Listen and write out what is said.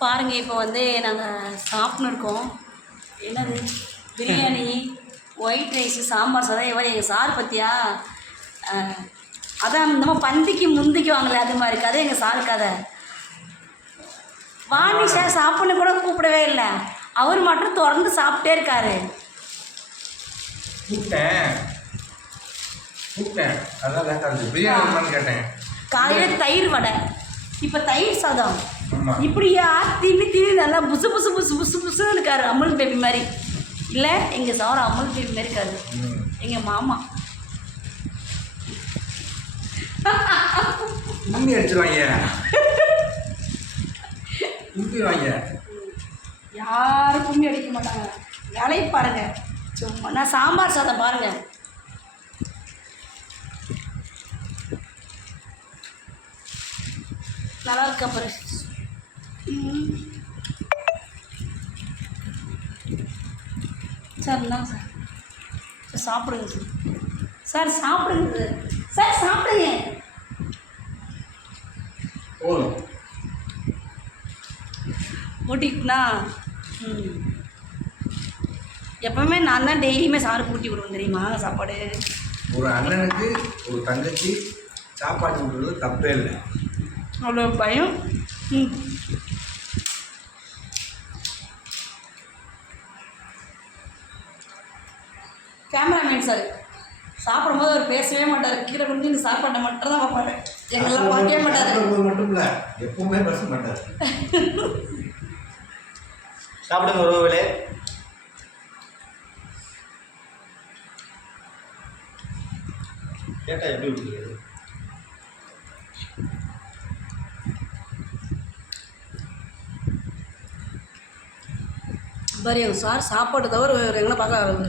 பாருங்க இப்போ வந்து நாங்கள் சாப்பிட்னு இருக்கோம் என்னது? பிரியாணி ஒயிட் ரைஸு சாம்பார் சாதம் எவ்வளோ? எங்கள் சார் பற்றியா அதான் நம்ம பந்திக்கு முந்திக்குவாங்களே அது மாதிரி கதை எங்கள் சார் கதை. வாணி சார் சாப்பிட்னு கூட கூப்பிடவே இல்லை. அவர் மட்டும் திறந்து சாப்பிட்டே இருக்காரு. காலையில் தயிர் வடை. இப்போ தயிர் சாதம். இப்படியா? தின்னு தின்னு நல்லா புசு புசு புசு புசு புசுன்னு இருக்காரு அமுல் பேபி மாதிரி. இல்லை எங்கள் சார் அமுல் பேபி மாதிரி இருக்காரு. எங்கள் மாமா. கும்மி அடிச்சிருவாங்க. கும்பிடுவாங்க யாரும் கும்மி அடிக்க மாட்டாங்க. வேலையை பாருங்க. சும்மா நான் சாம்பார் சாதம் பாருங்க. நல்லா இருக்கா பாரு. சார் இந்தாங்க சார். சார் சாப்பிடுங்க சார். சார் சாப்பிடுங்க சார். சார் சாப்பிடுங்க. ஊட்டிக்குனா ம். எப்பவுமே நான் தான் டெய்லியுமே சாருக்கு ஊட்டி விடுவேன் தெரியுமா சாப்பாடு? ஒரு அண்ணனுக்கு ஒரு தங்கச்சி சாப்பாடு விடுறது தப்பே இல்லை. அவ்வளோ பயம். ம். கேமராமேன் சார் சாப்பிடும்போது அவர் பேசவே மாட்டார். கீழே இந்த சாப்பாட்டை மட்டும் தான் பார்ப்பாரு எங்கெல்லாம் பார்க்கவே மாட்டார். மட்டும் இல்லை எப்பவுமே பேச மாட்டார். சாப்பிடுங்க உறவுகளே. கேட்டா எப்படி விட்டுருது பாரு சார் சாப்பாடு தவிர வேறு எங்கன்னா பார்க்க ஆகுது